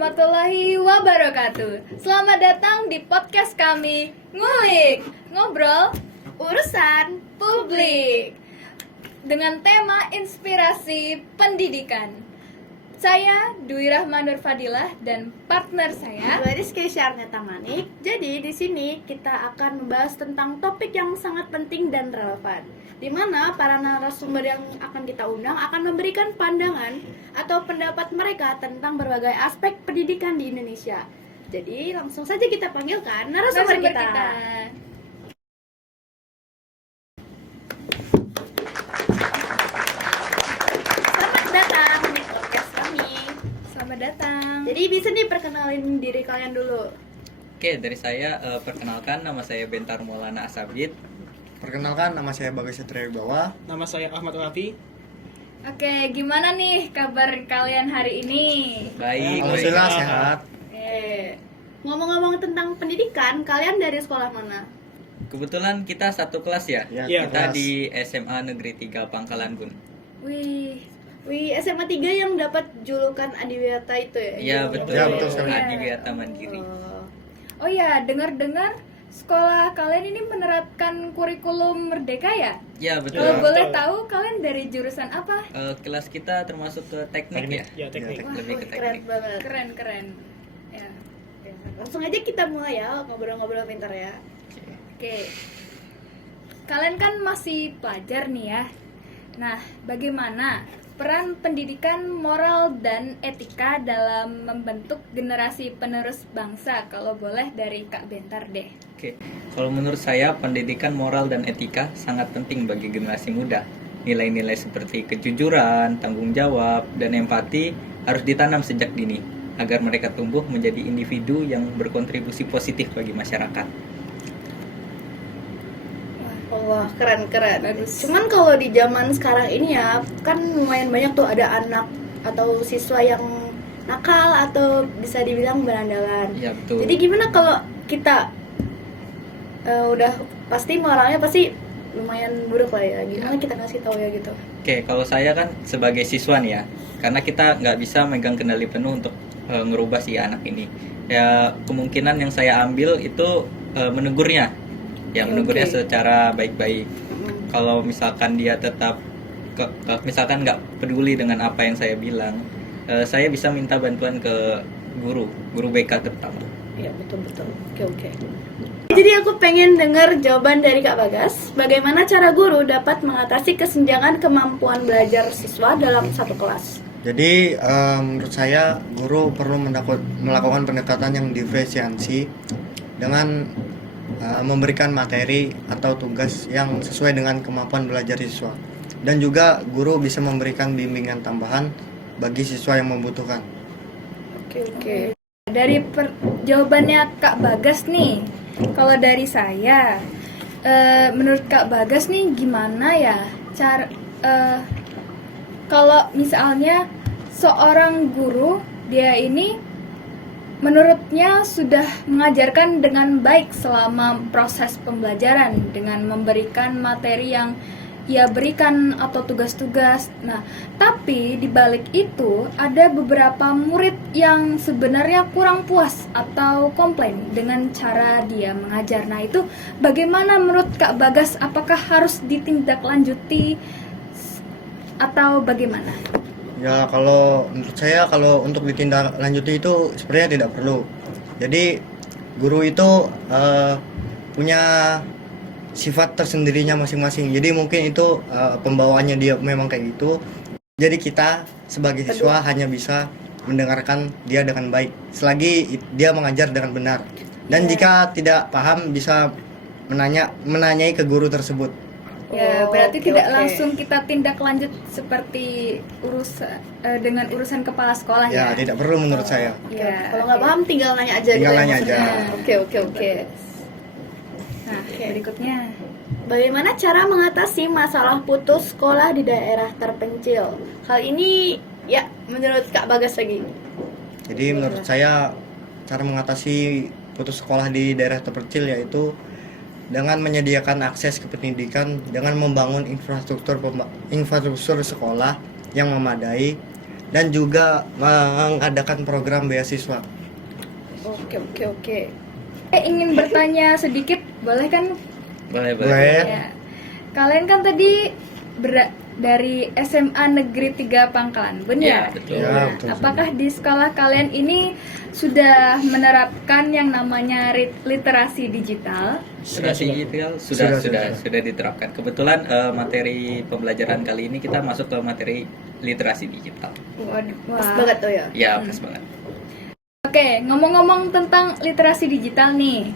warahmatullahi wabarakatuh. Selamat datang di podcast kami, Ngulik, Ngobrol Urusan Publik, dengan tema inspirasi pendidikan. Saya Dwi Rahma Nur Fadilah dan partner saya Rizky Syarneta Manik. Jadi di sini kita akan membahas tentang topik yang sangat penting dan relevan, di mana para narasumber yang akan kita undang akan memberikan pandangan atau pendapat mereka tentang berbagai aspek pendidikan di Indonesia. Jadi langsung saja kita panggilkan narasumber kita. Selamat datang di podcast kami. Selamat datang. Jadi bisa nih perkenalin diri kalian dulu. Oke, dari saya perkenalkan, nama saya Bentar Maulana Asabid. Perkenalkan, nama saya Bagas Satriawibawa. Nama saya Ahmad Ulafi. Oke, gimana nih kabar kalian hari ini? Baik, Alhamdulillah baik. sehat. Ngomong-ngomong tentang pendidikan, kalian dari sekolah mana? Kebetulan kita satu kelas ya. Iya, Kita kelas. di SMA Negeri 3 Pangkalan Bun. Wih, SMA 3 yang dapat julukan Adiwiyata itu ya? Iya, betul. Ya, betul sekali. Adiwiyata Mandiri. oh ya, dengar-dengar sekolah kalian ini menerapkan kurikulum merdeka ya? Ya, betul. Kalau Betul. boleh tahu kalian dari jurusan apa? Kelas kita termasuk ke teknik ya. Ya, teknik. Wah, Lebih ke Keren teknik. banget. Keren. Ya. Langsung aja kita mulai ya, ngobrol-ngobrol pintar ya. Oke. Kalian kan masih pelajar nih ya. Nah, bagaimana peran pendidikan moral dan etika dalam membentuk generasi penerus bangsa? Kalau boleh dari Kak Bentar deh. Oke. Kalau menurut saya pendidikan moral dan etika sangat penting bagi generasi muda. Nilai-nilai seperti kejujuran, tanggung jawab, dan empati harus ditanam sejak dini agar mereka tumbuh menjadi individu yang berkontribusi positif bagi masyarakat. Wah, keren. Bagus. Cuman kalau di zaman sekarang ini ya, kan lumayan banyak tuh ada anak atau siswa yang nakal atau bisa dibilang berandalan. Iya, betul. Jadi gimana kalau kita udah pasti moralnya pasti lumayan buruk lah ya. Gimana kita ngasih tahu ya gitu? Oke, kalau saya kan sebagai siswa nih ya, karena kita nggak bisa megang kendali penuh untuk ngerubah si anak ini. Ya, kemungkinan yang saya ambil itu menegurnya. Ya, menegurnya Oke. secara baik-baik. Kalau misalkan dia tetap misalkan nggak peduli dengan apa yang saya bilang, saya bisa minta bantuan ke guru BK terutama. Iya, betul. Oke. Jadi aku pengen dengar jawaban dari Kak Bagas. Bagaimana cara guru dapat mengatasi kesenjangan kemampuan belajar siswa dalam satu kelas? Jadi menurut saya guru perlu melakukan pendekatan yang diferensiasi dengan memberikan materi atau tugas yang sesuai dengan kemampuan belajar siswa. Dan juga guru bisa memberikan bimbingan tambahan bagi siswa yang membutuhkan. Oke. Dari jawabannya Kak Bagas nih, kalau dari saya, menurut Kak Bagas nih gimana ya cara kalau misalnya seorang guru dia ini menurutnya sudah mengajarkan dengan baik selama proses pembelajaran dengan memberikan materi yang ia berikan atau tugas-tugas. Nah, tapi di balik itu ada beberapa murid yang sebenarnya kurang puas atau komplain dengan cara dia mengajar. Nah, itu bagaimana menurut Kak Bagas? Apakah harus ditindaklanjuti atau bagaimana? Ya, kalau menurut saya kalau untuk ditindaklanjuti itu sebenarnya tidak perlu. Jadi guru itu punya sifat tersendirinya masing-masing. Jadi mungkin itu pembawaannya dia memang kayak gitu. Jadi kita sebagai siswa hanya bisa mendengarkan dia dengan baik selagi dia mengajar dengan benar. Dan jika tidak paham bisa menanyai ke guru tersebut. Ya, Oh, berarti oke, tidak oke. langsung kita tindak lanjut seperti dengan urusan kepala sekolah ya. Ya, tidak perlu menurut saya. Ya, Kalau nggak oke. paham tinggal nanya aja Tinggal gitu ya nanya maksudnya. aja. Oke. Nah, berikutnya. Bagaimana cara mengatasi masalah putus sekolah di daerah terpencil? Hal ini ya menurut Kak Bagas lagi. Jadi menurut saya cara mengatasi putus sekolah di daerah terpencil yaitu dengan menyediakan akses ke pendidikan, dengan membangun infrastruktur sekolah yang memadai, dan juga mengadakan program beasiswa. Oke. Ingin bertanya sedikit, boleh kan? Boleh. Boleh. Ya. Kalian kan tadi dari SMA Negeri 3 Pangkalan Bun ya? Iya, betul. Ya, Nah, betul. apakah di sekolah kalian ini sudah menerapkan yang namanya literasi digital? Literasi digital sudah diterapkan. Kebetulan materi pembelajaran kali ini kita masuk ke materi literasi digital. Waduh, Pas wah. banget tuh ya. Ya, pas banget. Oke, ngomong-ngomong tentang literasi digital nih,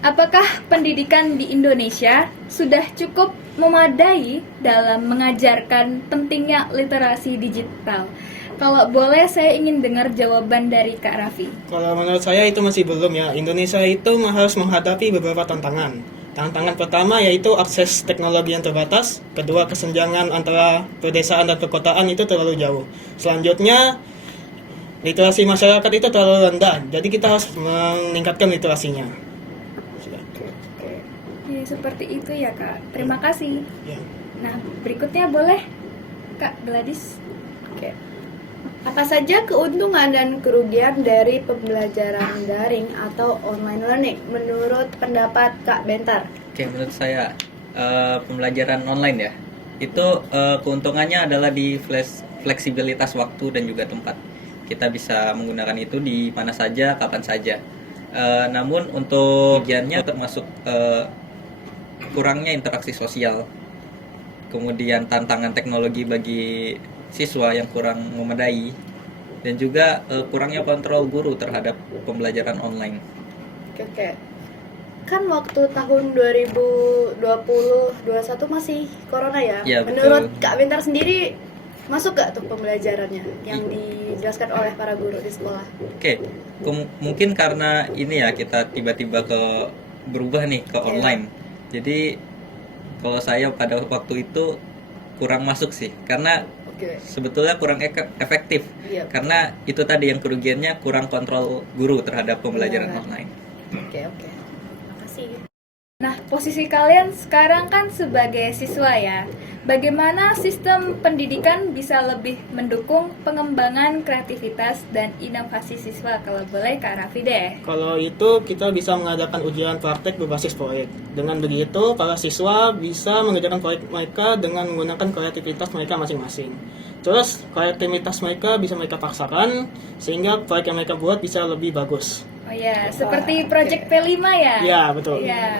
apakah pendidikan di Indonesia sudah cukup memadai dalam mengajarkan pentingnya literasi digital? Kalau boleh, saya ingin dengar jawaban dari Kak Raffi. Kalau menurut saya itu masih belum ya. Indonesia itu harus menghadapi beberapa tantangan. Tantangan pertama yaitu akses teknologi yang terbatas. Kedua, kesenjangan antara pedesaan dan perkotaan itu terlalu jauh. Selanjutnya, literasi masyarakat itu terlalu rendah. Jadi kita harus meningkatkan literasinya. Sudah. Ya, seperti itu ya Kak. Terima kasih. Ya. Nah, berikutnya boleh Kak Gladys. Oke. Apa saja keuntungan dan kerugian dari pembelajaran daring atau online learning menurut pendapat Kak Bentar? Oke, menurut saya pembelajaran online ya, itu keuntungannya adalah di fleksibilitas waktu dan juga tempat. Kita bisa menggunakan itu di mana saja, kapan saja. Namun untuk kerugiannya termasuk kurangnya interaksi sosial, kemudian tantangan teknologi bagi siswa yang kurang memadai, dan juga kurangnya kontrol guru terhadap pembelajaran online. Oke. Kan waktu tahun 2020-21 masih corona ya? Iya, betul. Menurut Kak Bentar sendiri, masuk gak tuh pembelajarannya yang dijelaskan oleh para guru di sekolah? Oke, mungkin karena ini ya kita tiba-tiba berubah nih ke online. Jadi kalau saya pada waktu itu kurang masuk sih, karena Oke. sebetulnya kurang efektif. Iya. Karena itu tadi yang kerugiannya kurang kontrol guru terhadap pembelajaran Iya. online. Oke. Makasih. Nah, posisi kalian sekarang kan sebagai siswa ya. Bagaimana sistem pendidikan bisa lebih mendukung pengembangan kreativitas dan inovasi siswa? Kalau boleh Kak Raffi deh. Kalau itu kita bisa mengadakan ujian praktek berbasis proyek. Dengan begitu, para siswa bisa mengerjakan proyek mereka dengan menggunakan kreativitas mereka masing-masing. Terus, kreativitas mereka bisa mereka paksakan sehingga proyek yang mereka buat bisa lebih bagus. Oh ya, seperti Project P5 ya? Ya, betul. Ya.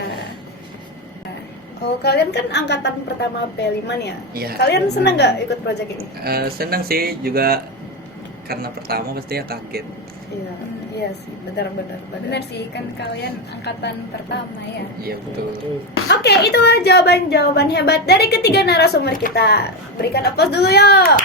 Oh, kalian kan angkatan pertama P5 nih ya? Iya. Kalian senang nggak ikut project ini? Senang sih, juga karena pertama pastinya kaget. Iya sih, benar. Bener sih, kan kalian angkatan pertama ya. Iya, betul. Oke, itulah jawaban-jawaban hebat dari ketiga narasumber kita. Berikan aplaus dulu yuk.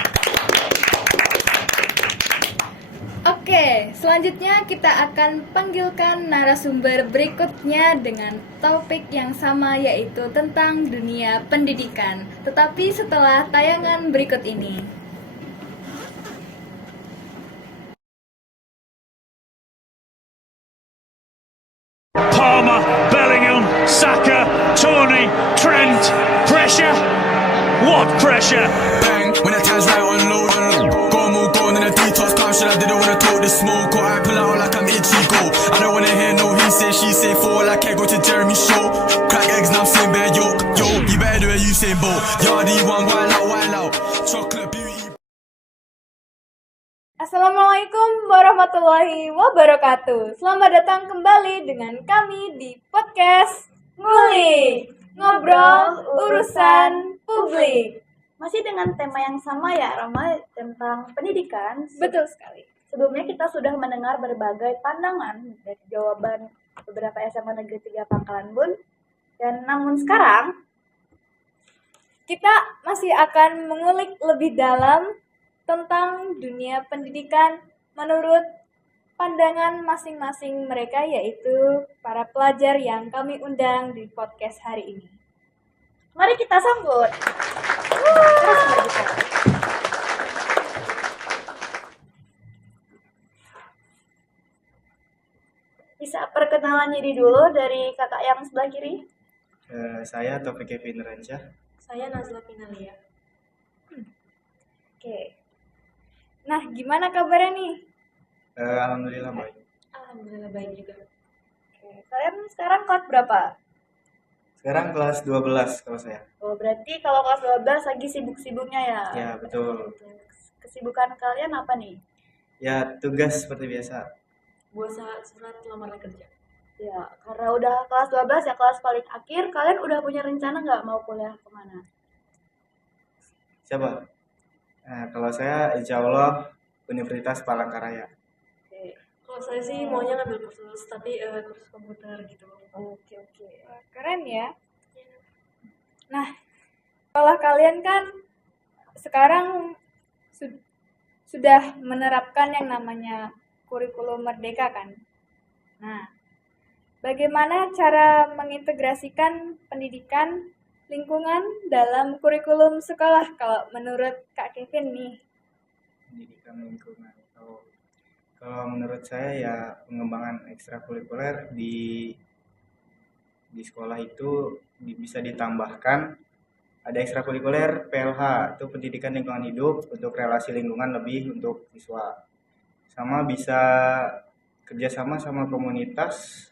Oke, selanjutnya kita akan panggilkan narasumber berikutnya dengan topik yang sama, yaitu tentang dunia pendidikan. Tetapi setelah tayangan berikut ini. Palmer, Bellingham, Saka, Tony, Trent, pressure. What pressure? Bang, when the time's right on load. Go more gone in a detox calm shit. I didn't wanna talk this smoke. Or I pull out like I'm Ichigo. I don't wanna hear no he say, she say, for like I go to Jeremy show. Crack eggs, now I'm saying bear yolk. Yo, you better do it, you say boat. Yardy one, wild out. Chocolate beauty. Assalamualaikum warahmatullahi wabarakatuh. Selamat datang kembali dengan kami di podcast Ngulik, ngobrol urusan publik. Masih dengan tema yang sama ya, Rama, tentang pendidikan. Betul sekali. Sebelumnya kita sudah mendengar berbagai pandangan dari jawaban beberapa SMA Negeri 3 Pangkalan Bun. Dan namun sekarang Kita masih akan mengulik lebih dalam tentang dunia pendidikan menurut pandangan masing-masing mereka, yaitu para pelajar yang kami undang di podcast hari ini. mari kita sambut. Bisa perkenalan diri dulu dari kakak yang sebelah kiri. Saya Taufik Kevin Rancah. Saya Nazla Pinalia. Oke. Nah, gimana kabarnya nih? Alhamdulillah baik. Alhamdulillah baik juga. Oke, kalian sekarang kelas berapa? Sekarang kelas 12 kalau saya. Oh, berarti kalau kelas 12 lagi sibuk-sibuknya ya? Ya, betul. Kesibukan kalian apa nih? Ya, tugas seperti biasa. Buat surat lamaran kerja. Ya, karena udah kelas 12 ya, kelas paling akhir, kalian udah punya rencana nggak mau kuliah kemana? Siapa? Nah, kalau saya insya Allah Universitas Palangkaraya. Oke, Kalau saya sih maunya ngambil kursus, tapi kursus komputer gitu. oke. Wah, keren ya. Nah, sekolah kalian kan sekarang sudah menerapkan yang namanya kurikulum merdeka kan? Nah, bagaimana cara mengintegrasikan pendidikan lingkungan dalam kurikulum sekolah kalau menurut Kak Kevin nih? Pendidikan lingkungan. Kalau menurut saya ya pengembangan ekstrakurikuler di sekolah itu bisa ditambahkan ada ekstrakurikuler PLH itu pendidikan lingkungan hidup untuk relasi lingkungan lebih untuk siswa. Sama bisa kerjasama sama komunitas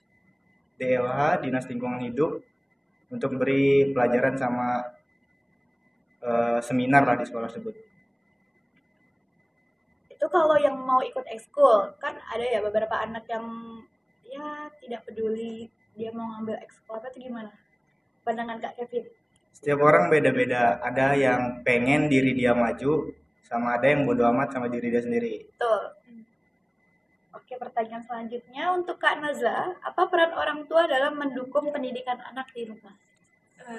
DLH Dinas Lingkungan Hidup untuk beri pelajaran sama seminar lah di sekolah tersebut. Itu kalau yang mau ikut ekskul, kan ada ya beberapa anak yang ya tidak peduli dia mau ngambil ekskul apa itu gimana? Pandangan Kak Kevin? Setiap orang beda-beda. Ada yang pengen diri dia maju, sama ada yang bodo amat sama diri dia sendiri. Betul. Oke, pertanyaan selanjutnya untuk Kak Nazla, apa peran orang tua dalam mendukung pendidikan anak di rumah?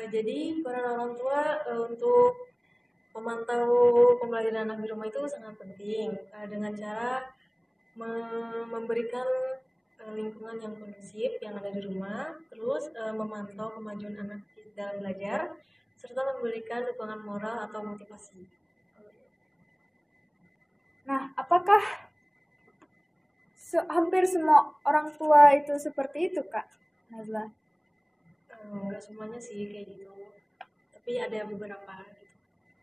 Jadi peran orang tua untuk memantau pembelajaran anak di rumah itu sangat penting dengan cara memberikan lingkungan yang kondusif yang ada di rumah, terus memantau kemajuan anak dalam belajar, serta memberikan dukungan moral atau motivasi. Nah, apakah hampir semua orang tua itu seperti itu, Kak Nazla? Enggak semuanya sih kayak gitu, tapi ada beberapa gitu.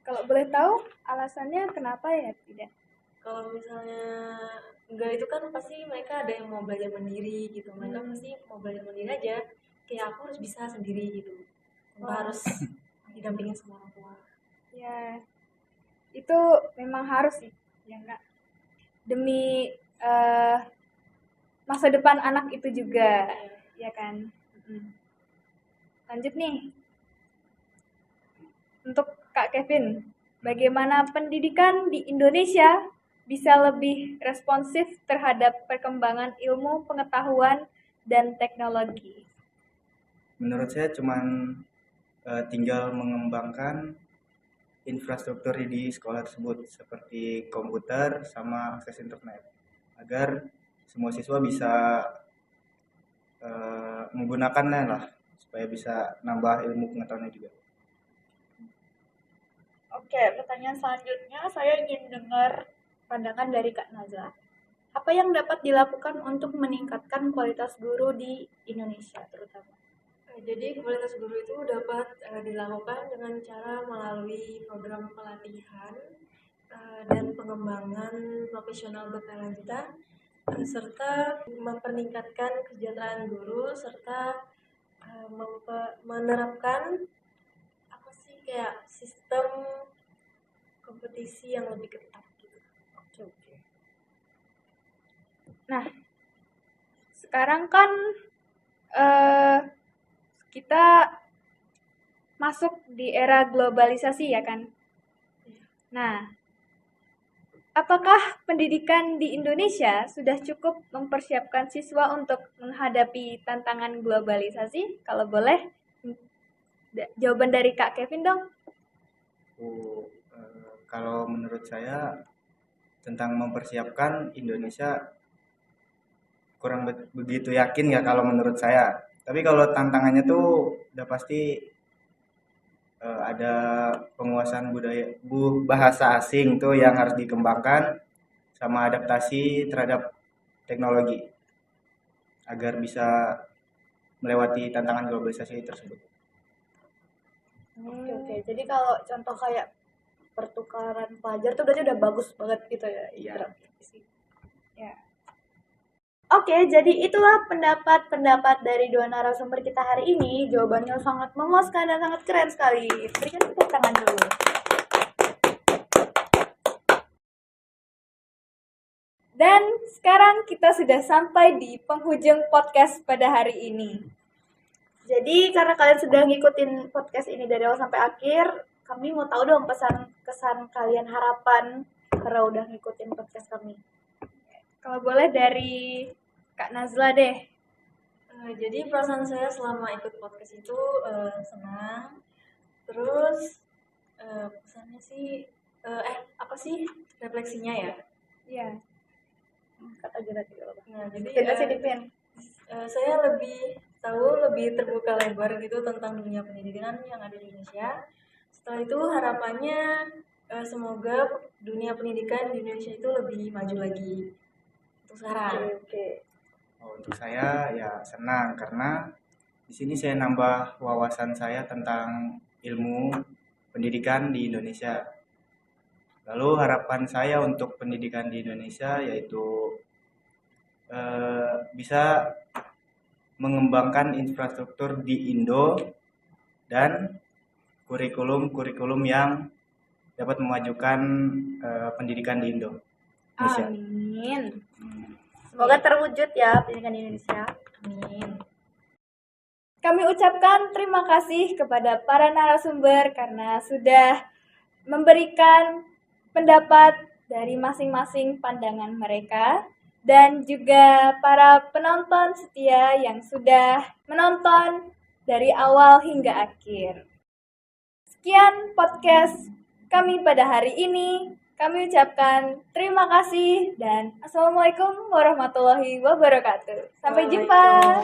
Kalau boleh tahu alasannya kenapa ya tidak? Kalau misalnya enggak itu kan pasti mereka ada yang mau belajar mandiri gitu, mereka pasti mau belajar mandiri aja, kayak aku harus bisa sendiri gitu, tanpa harus didampingin sama orang tua. Ya, itu memang harus sih, ya enggak? Demi masa depan anak itu juga, ya kan? Lanjut nih, untuk Kak Kevin, bagaimana pendidikan di Indonesia bisa lebih responsif terhadap perkembangan ilmu, pengetahuan, dan teknologi? Menurut saya cuman tinggal mengembangkan infrastruktur di sekolah tersebut seperti komputer sama akses internet agar semua siswa bisa menggunakannya lah supaya bisa nambah ilmu pengetahuannya juga. Oke, pertanyaan selanjutnya saya ingin dengar pandangan dari Kak Nazla. Apa yang dapat dilakukan untuk meningkatkan kualitas guru di Indonesia terutama? Jadi kualitas guru itu dapat dilakukan dengan cara melalui program pelatihan dan pengembangan profesional berkelanjutan serta mempertingkatkan kesejahteraan guru serta menerapkan apa sih kayak sistem kompetisi yang lebih ketat gitu. Oke. Nah, sekarang kan kita masuk di era globalisasi ya kan? Nah, apakah pendidikan di Indonesia sudah cukup mempersiapkan siswa untuk menghadapi tantangan globalisasi? Kalau boleh, jawaban dari Kak Kevin dong. Kalau menurut saya tentang mempersiapkan Indonesia kurang begitu yakin ya kalau menurut saya. Tapi kalau tantangannya tuh udah pasti ada penguasaan bahasa asing tuh yang harus dikembangkan sama adaptasi terhadap teknologi agar bisa melewati tantangan globalisasi tersebut. Oke. Jadi kalau contoh kayak pertukaran pelajar tuh berarti udah bagus banget gitu ya. Iya. Ya. Oke, jadi itulah pendapat-pendapat dari dua narasumber kita hari ini. Jawabannya sangat memuaskan dan sangat keren sekali. Berikan tepuk tangan dulu. Dan sekarang kita sudah sampai di penghujung podcast pada hari ini. Jadi karena kalian sudah ngikutin podcast ini dari awal sampai akhir, kami mau tahu dong pesan kesan kalian, harapan karena udah ngikutin podcast kami. Kalau boleh dari Kak Nazla deh. Jadi perasaan saya selama ikut podcast itu senang. Terus pesannya sih apa sih refleksinya ya? Iya. Kata aja tadi kalau Nah, jadi kita sih dipin. saya lebih tahu, lebih terbuka lebar gitu tentang dunia pendidikan yang ada di Indonesia. Setelah itu harapannya semoga dunia pendidikan di Indonesia itu lebih maju lagi untuk sekarang. Oke. Untuk saya ya senang karena di sini saya nambah wawasan saya tentang ilmu pendidikan di Indonesia. Lalu harapan saya untuk pendidikan di Indonesia yaitu bisa mengembangkan infrastruktur di Indo dan kurikulum yang dapat memajukan pendidikan di Indonesia. Amin. Semoga terwujud ya pendidikan di Indonesia. Amin. Kami ucapkan terima kasih kepada para narasumber karena sudah memberikan pendapat dari masing-masing pandangan mereka dan juga para penonton setia yang sudah menonton dari awal hingga akhir. Sekian podcast kami pada hari ini. Kami ucapkan terima kasih dan Assalamualaikum warahmatullahi wabarakatuh. Sampai jumpa.